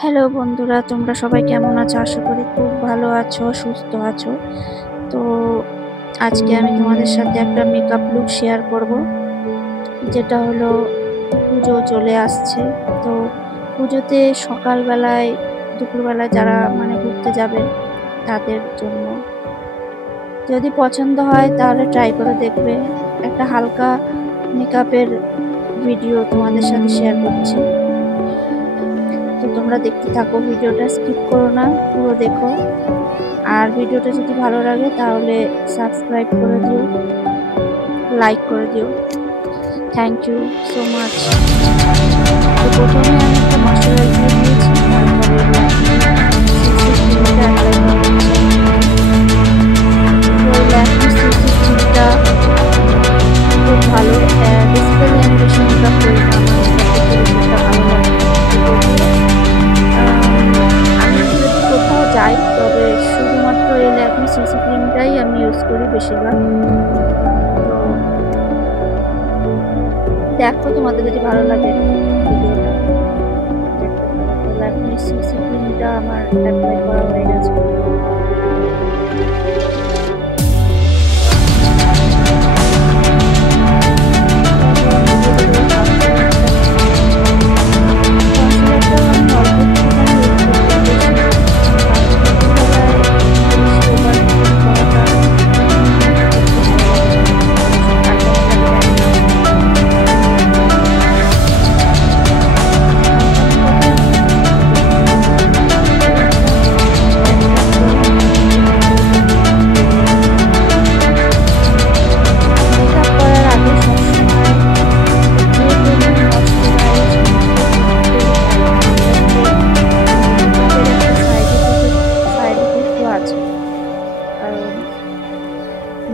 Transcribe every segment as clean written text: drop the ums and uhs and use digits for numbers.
Hello বন্ধুরা, তোমরা সবাই কেমন আছো? আশা করি খুব ভালো আছো, সুস্থ আছো। তো আজকে আমি তোমাদের সাথে একটা মেকআপ লুক শেয়ার করব, যেটা হলো পুজো চলে আসছে। তো পুজোতে সকালবেলায়, দুপুরবেলায় যারা ঘুরতে যাবে তাদের জন্য যদি পছন্দ হয় তাহলে ট্রাই করে দেখবে। একটা হালকা মেকআপের ভিডিও তোমাদের সাথে শেয়ার করছি। তো তোমরা দেখতে থাকো, ভিডিওটা স্কিপ করো না, পুরো দেখো। আর ভিডিওটা যদি ভালো লাগে তাহলে সাবস্ক্রাইব করে দিও, লাইক করে দিও। Thank you so much. তো প্রথমে আমি একটা ময়শ্চারাইজার দিয়েছি, তারপরে ক্রিমটা অ্যাপ্লাই করেছি। তো ল্যাকমি সিসি ক্রিমটা খুব ভালো, বেসিক্যালি আমি বেশি মেকআপ করি না, আমার ভালো লাগে। আমি যদি কোথাও যাই তবে শুধুমাত্র এই ল্যাকমি সিসি ক্রিমটাই আমি ইউজ করি বেশিরভাগ। তো দেখো, তোমাদের যদি ভালো লাগে ভিডিওটা দেখতে পারো। ল্যাকমি সিসি ক্রিমটা আমার অ্যাপ্লাই করা হয়ে গেছে।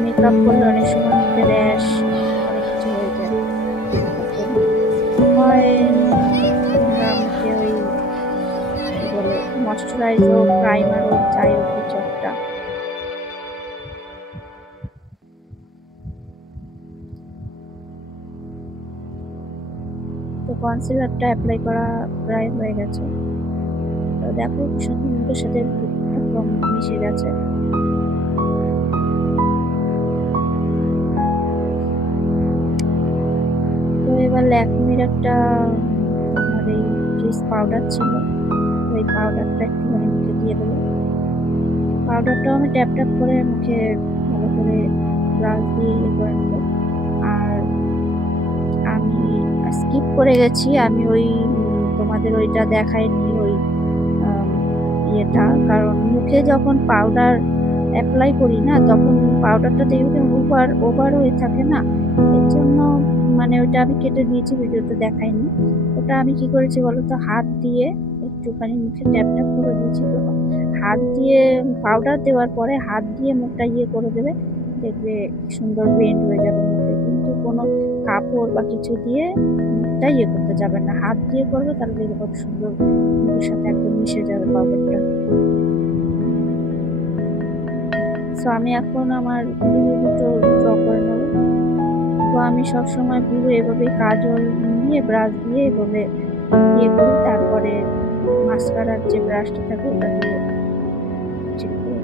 মেকআপ করলে অনেক সময় মুখে র্যাশ, অনেক কিছু হয়ে যায়। হয় তোমরা মুখে ওই কি বলে ময়শ্চারাইজ হোক, প্রাইমার হোক, যাই হোক কিছু একটা। তো কনসিলারটা অ্যাপ্লাই করা প্রায় হয়ে গেছে। তো দেখো সুন্দর মুখের সাথে একদম মিশে গেছে। তো এবার ল্যাকমির একটা আমার এই ফেস পাউডার ছিল, তো এই পাউডারটা একটুখানি মুখে দিয়ে দেবো। পাউডারটাও আমি ট্যাপ ট্যাপ করে মুখে ভালো করে ব্রাশ দিয়ে ইয়ে করে নেবো। আর আমি স্কিপ করে গেছি, আমি ওই তোমাদের ওইটা দেখাইনি, ওই ইয়েটা, কারণ মুখে যখন পাউডার অ্যাপ্লাই করি না তখন পাউডারটা দেখবে ওভার হয়ে থাকে না, এর জন্য ওইটা আমি কেটে দিয়েছি, ভিডিওতে দেখাইনি। ওটা আমি কি করেছি বলো তো, হাত দিয়ে একটুখানি মুখে ট্যাপ ট্যাপ করে দিয়েছি। তো হাত দিয়ে পাউডার দেওয়ার পরে হাত দিয়ে মুখটা ইয়ে করে দেবে, দেখবে সুন্দর বেন্ড হয়ে যাবে মুখে। কিন্তু কোনো কাপড় বা কিছু দিয়ে মুখটা ইয়ে করতে যাবে না, হাত দিয়ে করবে, তাহলে দেখবে কত সুন্দর মুখের সাথে একদম মিশে যাবে পাউডারটা। সো আমি এখন আমার ভুরু দুটো ড্র করে নেবো। তো আমি সবসময় ভুরু এভাবেই কাজল নিয়ে ব্রাশ দিয়ে এভাবে ইয়ে করি, তারপরে মাস্কারার যে ব্রাশটা থাকে ওটা দিয়ে ঠিক করে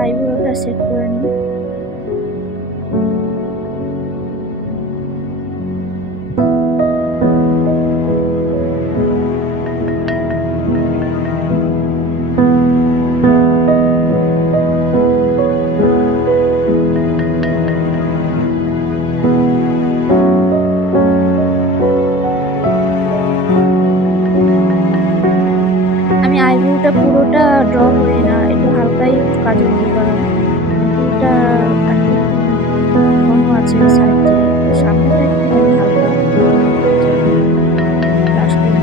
আইব্রোটা সেট করে নিই। আইব্রোটা পুরোটা ড্র করি না, একটু হালকাই কাজল দিই, কারণ এটা ঘন আছে সাইড থেকে, সামনেটা একটু হালকা ব্রাশ করে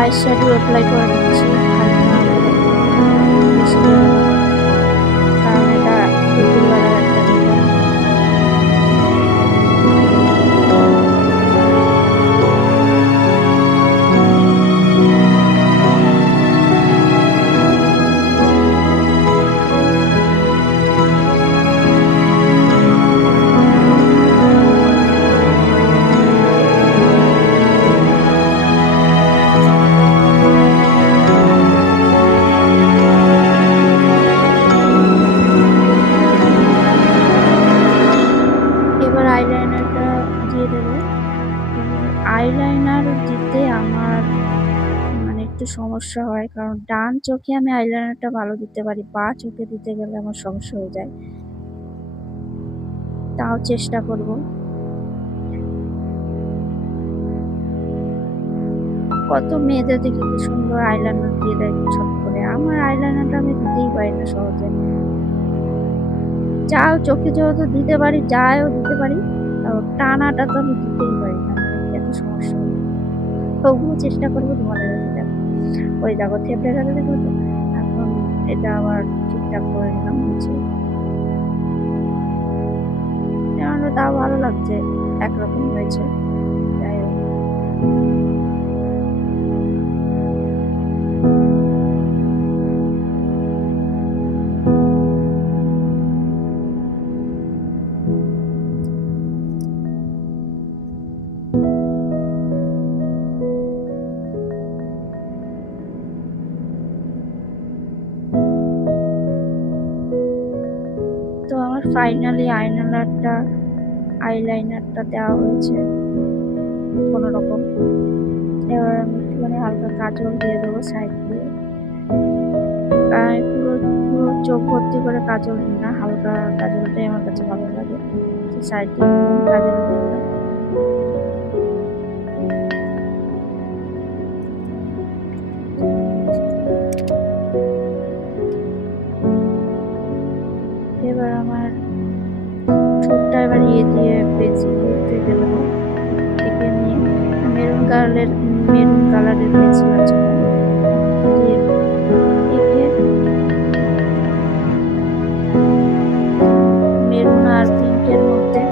আই শ্যাডো অ্যাপ্লাই করে দিচ্ছি হালকা, কারণ এটা দুপুরবেলার একটা জায়গা। হয়, কারণ ডান চোখে আমি আইলাইনারটা ভালো দিতে পারি, বা চোখে দিতে গেলে আমার সমস্যা হয়ে যায়। তাও চেষ্টা করব। কত মেয়েদের দেখি কি সুন্দর আইলাইনার দিয়ে দেয় ছট করে, আমার আইলাইনারটা আমি দিতেই পারি না সহজে। যাও চোখে যেহেতু দিতে পারি, যাও দিতে পারি, টানাটা তো আমি দিতেই পারি না, এত সমস্যা। তবুও চেষ্টা করবো তোমাদের কাছে। দেখো ওই দেখো থেপড়ে গেছে, দেখো তো। এখন এটা আবার ঠিকঠাক করে নিলাম নিচে, তাও ভালো লাগছে, একরকম হয়েছে। যাই হোক, তো আমার ফাইনালি আইলাইনারটা দেওয়া হয়েছে কোনো রকম। এবার আমি একটুখানি হালকা কাজল দিয়ে দেবো সাইড দিয়ে। পুরো পুরো চোখ ভর্তি করে কাজল দিই না, হালকা কাজলটাই আমার কাছে ভালো লাগে। সাইড দিয়ে কাজল দিয়ে দিলাম। এবার আমার ঠোঁটটা এবার দিয়ে পেঁচিয়ে দিয়ে কেটে দেবো। কেটে নিয়ে মেরুন কালারের পেন্সিল আছে, দিয়ে মেরুন আর পিঙ্কের মধ্যে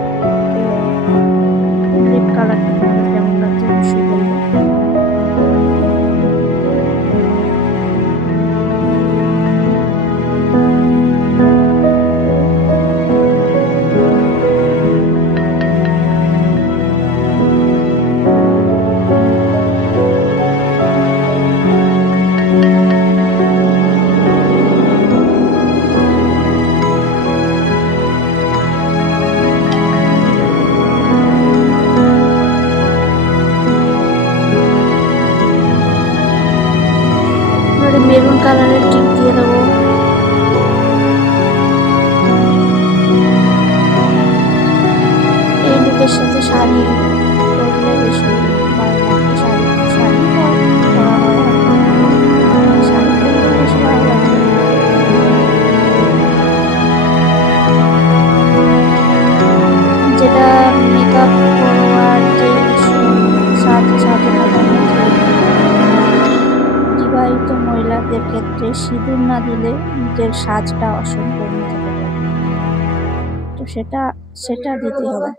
লিপ কালারটা কেমন লাগছে অবশ্যই বলবো। মেরুন কালারের টিপ দিয়ে দেবো। এই লুকের সাথে শাড়ি পরলে বেশি ভালো লাগবে। শাড়ি পরা হয়, শাড়ি পরলে বেশি ভালো লাগবে। যেটা মেকআপ করোয়ার যে বিবাহিত মহিলাদের ক্ষেত্রে সিঁদুর না দিলে নিজের সাজটা অসম্পূর্ণ থেকে যায়, তো সেটা দিতে হবে।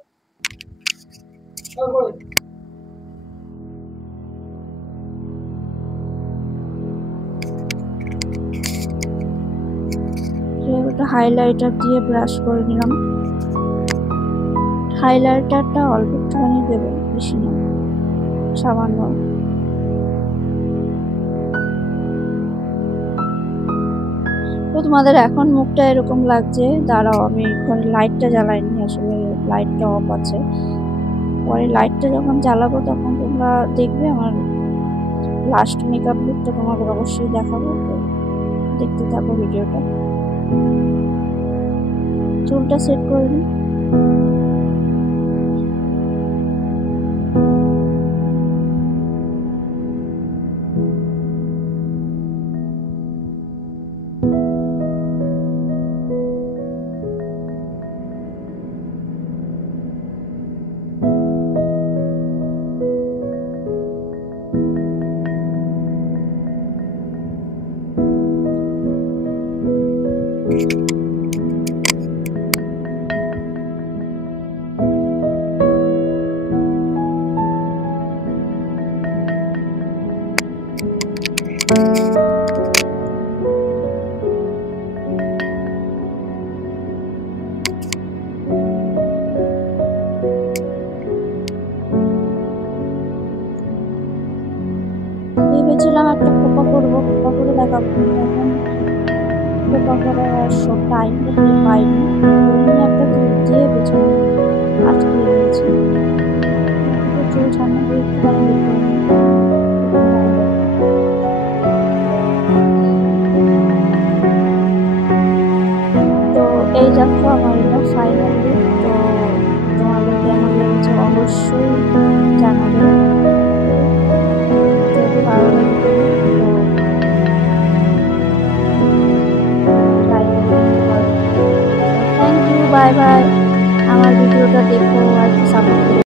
হাইলাইটার দিয়ে ব্রাশ করে নিলাম। হাইলাইটারটা অল্প একটুখানি দেবো, বেশি না, সামান্য। তো তোমাদের এখন মুখটা এরকম লাগছে, দাঁড়াও আমি ঘরে লাইটটা জ্বালাইনি, আসলে লাইটটা অফ আছে। পরে লাইটটা যখন জ্বালাবো তখন তোমরা দেখবে আমার লাস্ট মেকআপ লুকটা তোমাদের অবশ্যই দেখাবো। দেখতে থাকো ভিডিওটা। চুলটা সেট করে নিই। ভেবেছিলাম একটা খোপা করবো, খোপা করে দেখাবো, এখন খোপা করার টাইম পাইনি, একটা ক্লিপ দিয়ে পেছনে আটকে নিয়েছি। চুল সামনে দিয়ে একটুখানি